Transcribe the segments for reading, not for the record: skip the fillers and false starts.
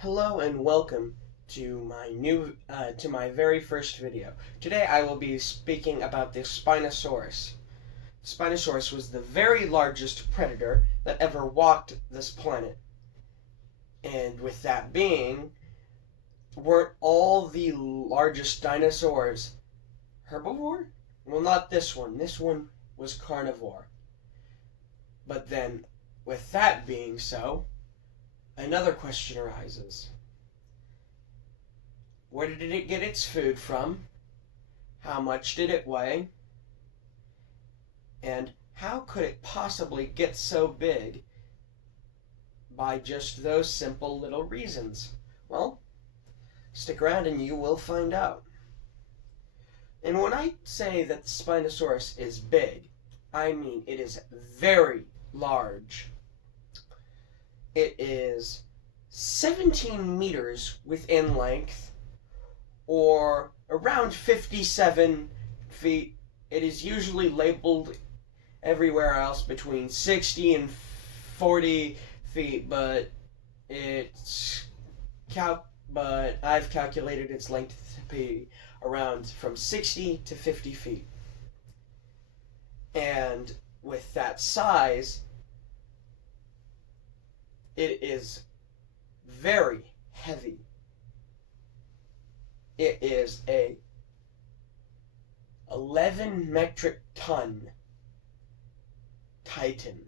Hello and welcome to my very first video. Today I will be speaking about the Spinosaurus. Spinosaurus was the very largest predator that ever walked this planet. And with that being, weren't all the largest dinosaurs herbivore? Well, not this one. This one was carnivore. But then, with that being so, another question arises. Where did it get its food from? How much did it weigh? And how could it possibly get so big by just those simple little reasons? Well, stick around and you will find out. And when I say that the Spinosaurus is big, I mean it is very large. It is 17 meters within length, or around 57 feet. It is usually labeled everywhere else between 60 and 40 feet, but I've calculated its length to be around from 60 to 50 feet. And with that size, it is very heavy. It is a 11 metric ton titan.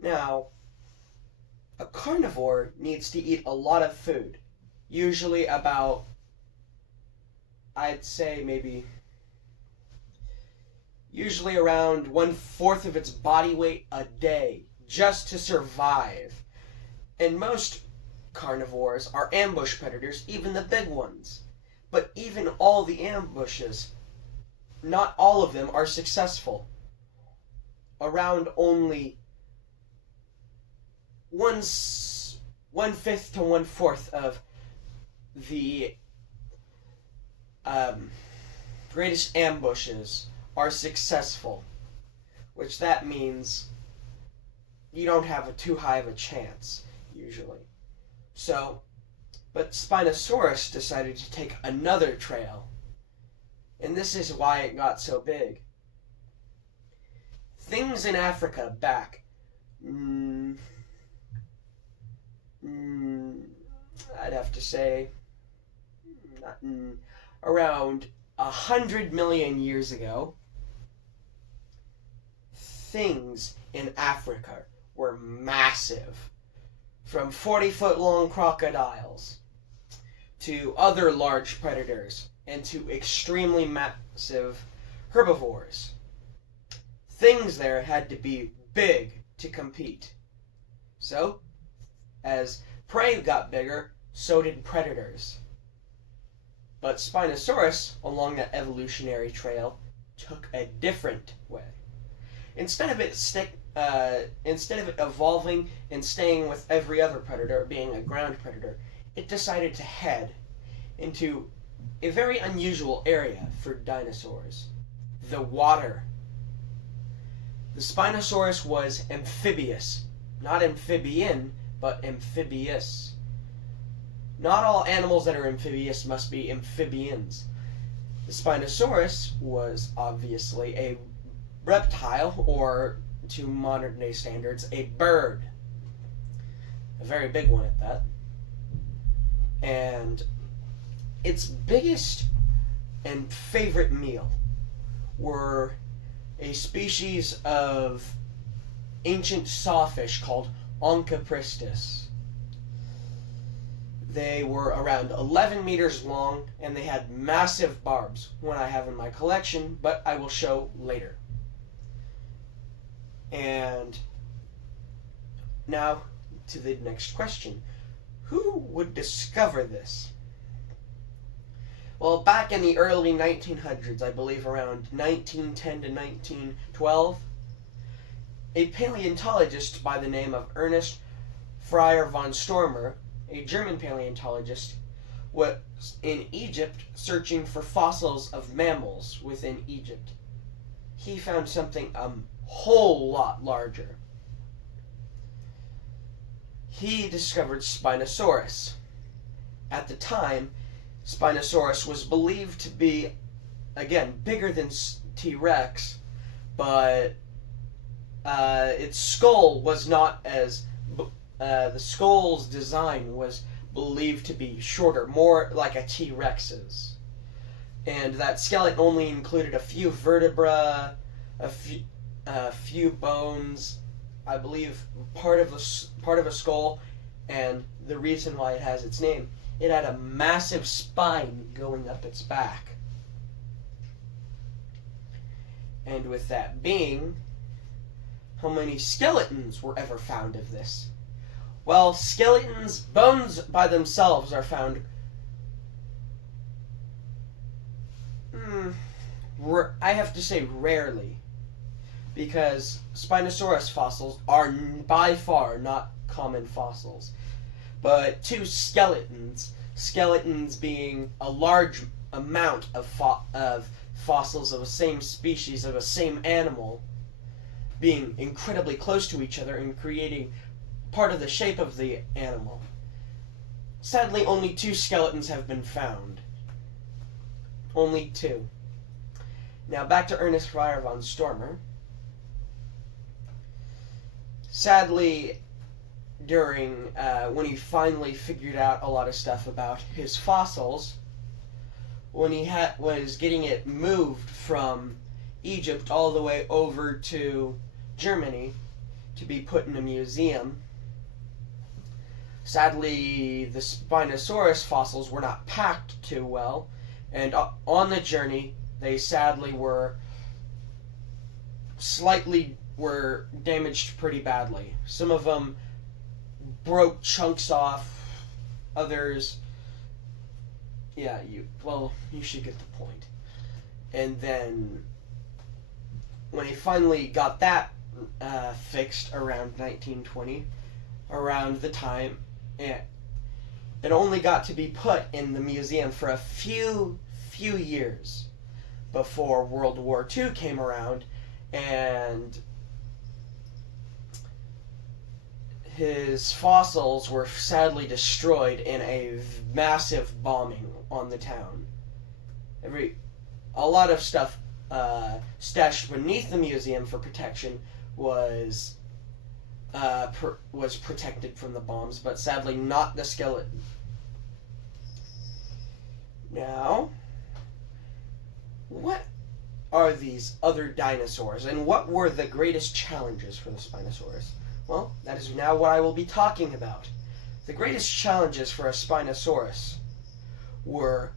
Now, a carnivore needs to eat a lot of food. Usually about, I'd say usually around 1/4 of its body weight a day, just to survive. And most carnivores are ambush predators, even the big ones. But even all the ambushes, not all of them are successful. Around only 1/5 to 1/4 of the greatest ambushes are successful, which that means you don't have too high of a chance, usually. So, but Spinosaurus decided to take another trail. And this is why it got so big. Things in Africa back, I'd have to say, around 100 million years ago, things in Africa were massive. From 40-foot long crocodiles to other large predators and to extremely massive herbivores. Things there had to be big to compete. So, as prey got bigger, so did predators. But Spinosaurus, along that evolutionary trail, took a different way. Instead of it evolving and staying with every other predator, being a ground predator, it decided to head into a very unusual area for dinosaurs: the water. The Spinosaurus was amphibious. Not amphibian, but amphibious. Not all animals that are amphibious must be amphibians. The Spinosaurus was obviously a reptile, or to modern day standards, a bird. A very big one at that. And its biggest and favorite meal were a species of ancient sawfish called Onchopristis. They were around 11 meters long, and they had massive barbs, one I have in my collection, but I will show later. And now to the next question. Who would discover this? Well, back in the early 1900s, I believe around 1910 to 1912, a paleontologist by the name of Ernest Fryer von Stormer, a German paleontologist, was in Egypt searching for fossils of mammals within Egypt. He found something whole lot larger. he discovered Spinosaurus. At the time, Spinosaurus was believed to be, again, bigger than T-Rex, but its skull was not as... the skull's design was believed to be shorter, more like a T-Rex's. And that skeleton only included a few vertebrae, a few bones, I believe part of a skull, and the reason why it has its name, it had a massive spine going up its back. And with that being, how many skeletons were ever found of this? Well, skeletons, bones by themselves are found I have to say rarely, because Spinosaurus fossils are by far not common fossils. But two skeletons being a large amount of fossils of the same species, of the same animal, being incredibly close to each other and creating part of the shape of the animal. Sadly, only two skeletons have been found. Only two. Now back to Ernest Fryer von Stormer. Sadly, during when he finally figured out a lot of stuff about his fossils, when he was getting it moved from Egypt all the way over to Germany to be put in a museum, sadly the Spinosaurus fossils were not packed too well, and on the journey they sadly were damaged pretty badly. Some of them broke chunks off, others, yeah, you should get the point. And then when he finally got that fixed around 1920, around the time it only got to be put in the museum for a few years before World War II came around, and his fossils were sadly destroyed in a massive bombing on the town. A lot of stuff stashed beneath the museum for protection was protected from the bombs, but sadly not the skeleton. Now, what are these other dinosaurs, and what were the greatest challenges for the Spinosaurus? Well, that is now what I will be talking about. The greatest challenges for a Spinosaurus were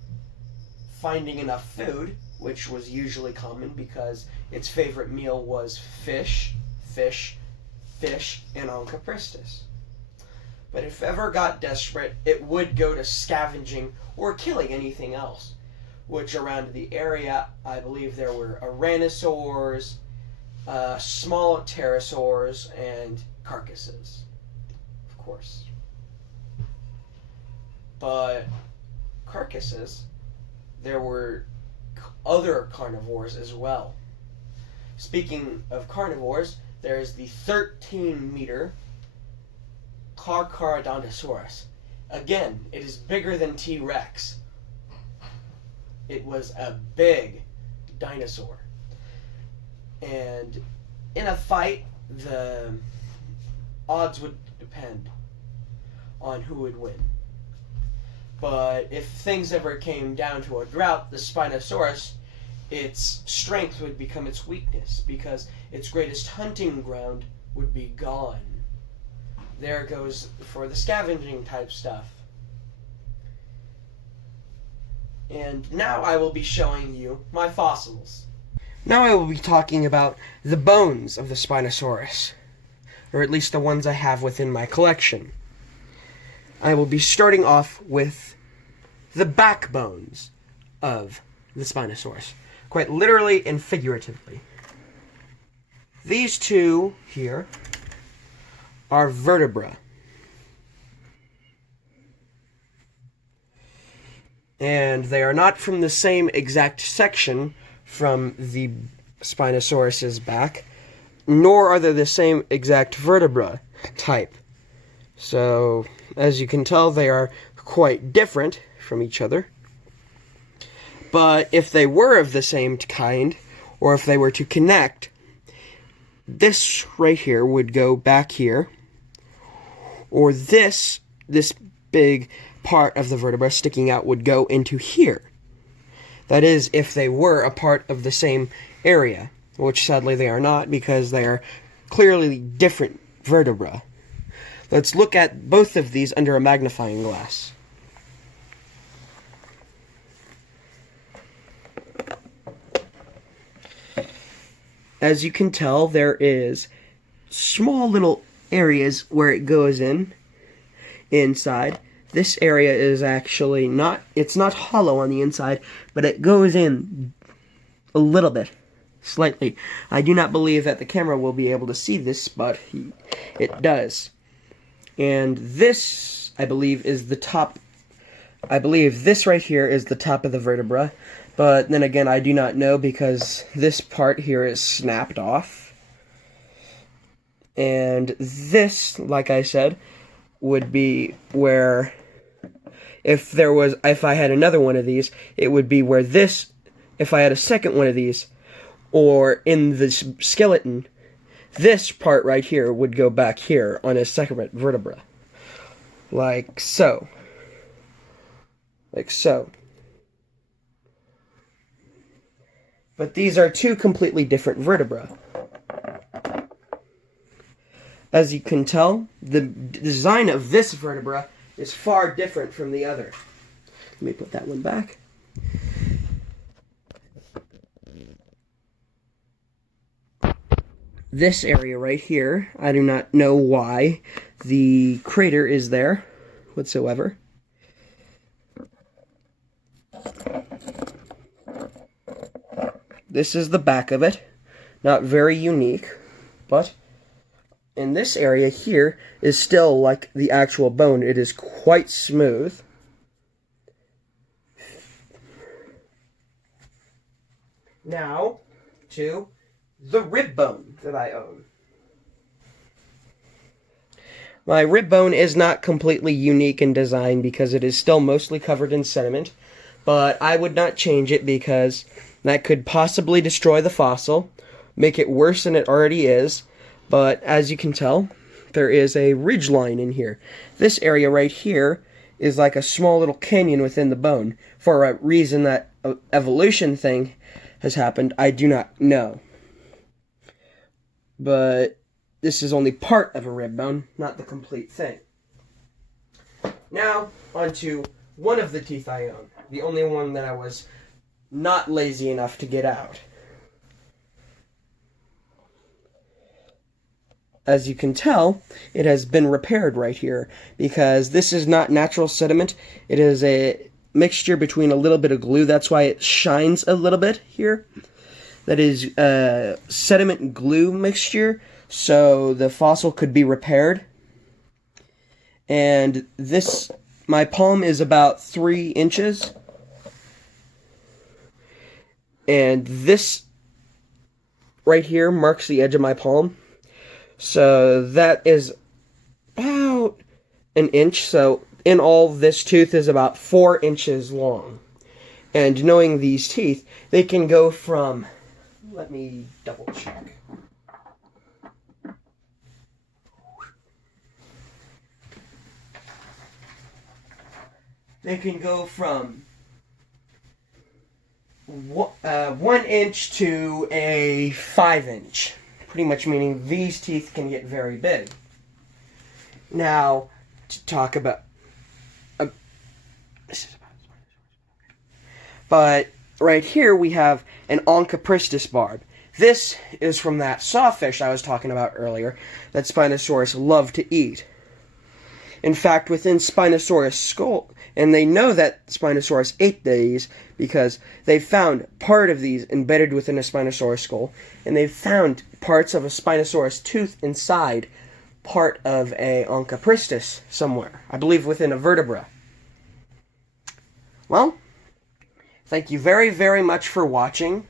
finding enough food, which was usually common because its favorite meal was fish, and Onchopristis. But if ever got desperate, it would go to scavenging or killing anything else, which around the area, I believe there were Aranosaurs, small pterosaurs, and carcasses, of course. But carcasses, there were other carnivores as well. Speaking of carnivores, there is the 13-meter Carcharodontosaurus. Again, it is bigger than T-Rex. It was a big dinosaur. And in a fight, the odds would depend on who would win. But if things ever came down to a drought, the Spinosaurus, its strength would become its weakness, because its greatest hunting ground would be gone. There goes for the scavenging type stuff. And now I will be showing you my fossils. Now I will be talking about the bones of the Spinosaurus, or at least the ones I have within my collection. I will be starting off with the backbones of the Spinosaurus, quite literally and figuratively. These two here are vertebrae. And they are not from the same exact section from the Spinosaurus's back, nor are they the same exact vertebra type. So, as you can tell, they are quite different from each other. But if they were of the same kind, or if they were to connect, this right here would go back here, or this big part of the vertebra sticking out would go into here. That is, if they were a part of the same area, which sadly they are not because they are clearly different vertebra. Let's look at both of these under a magnifying glass. As you can tell, there is small little areas where it goes inside. This area is actually it's not hollow on the inside, but it goes in a little bit, slightly. I do not believe that the camera will be able to see this, but it does. And this, I believe, is the top. I believe this right here is the top of the vertebra. But then again, I do not know because this part here is snapped off. And this, like I said, would be where, if I had another one of these, it would be where this, if I had a second one of these, or in the skeleton, this part right here would go back here on a second vertebra. Like so. Like so. But these are two completely different vertebrae. As you can tell, the design of this vertebra is far different from the other. Let me put that one back. This area right here, I do not know why the crater is there whatsoever. This is the back of it. Not very unique, but in this area here is still like the actual bone. It is quite smooth. Now, to the rib bone that I own. My rib bone is not completely unique in design because it is still mostly covered in sediment, but I would not change it because that could possibly destroy the fossil, make it worse than it already is. But as you can tell, there is a ridge line in here. This area right here is like a small little canyon within the bone. For a reason that evolution thing has happened, I do not know. But this is only part of a rib bone, not the complete thing. Now, onto one of the teeth I own. The only one that I was not lazy enough to get out. As you can tell, it has been repaired right here, because this is not natural sediment. It is a mixture between a little bit of glue. That's why it shines a little bit here. That is sediment and glue mixture, so the fossil could be repaired. And this, my palm is about 3 inches. And this right here marks the edge of my palm. So that is about 1 inch. So in all, this tooth is about 4 inches long. And knowing these teeth, they can go from, let me double check. They can go from 1 inch to a 5 inch. Pretty much meaning these teeth can get very big. Now, to talk about... but right here we have an Onchopristis barb. This is from that sawfish I was talking about earlier that Spinosaurus loved to eat. In fact, within Spinosaurus' skull, and they know that Spinosaurus ate these because they found part of these embedded within a Spinosaurus skull, and they found parts of a Spinosaurus tooth inside part of a Onchopristis somewhere. I believe within a vertebra. Well, thank you very, very much for watching.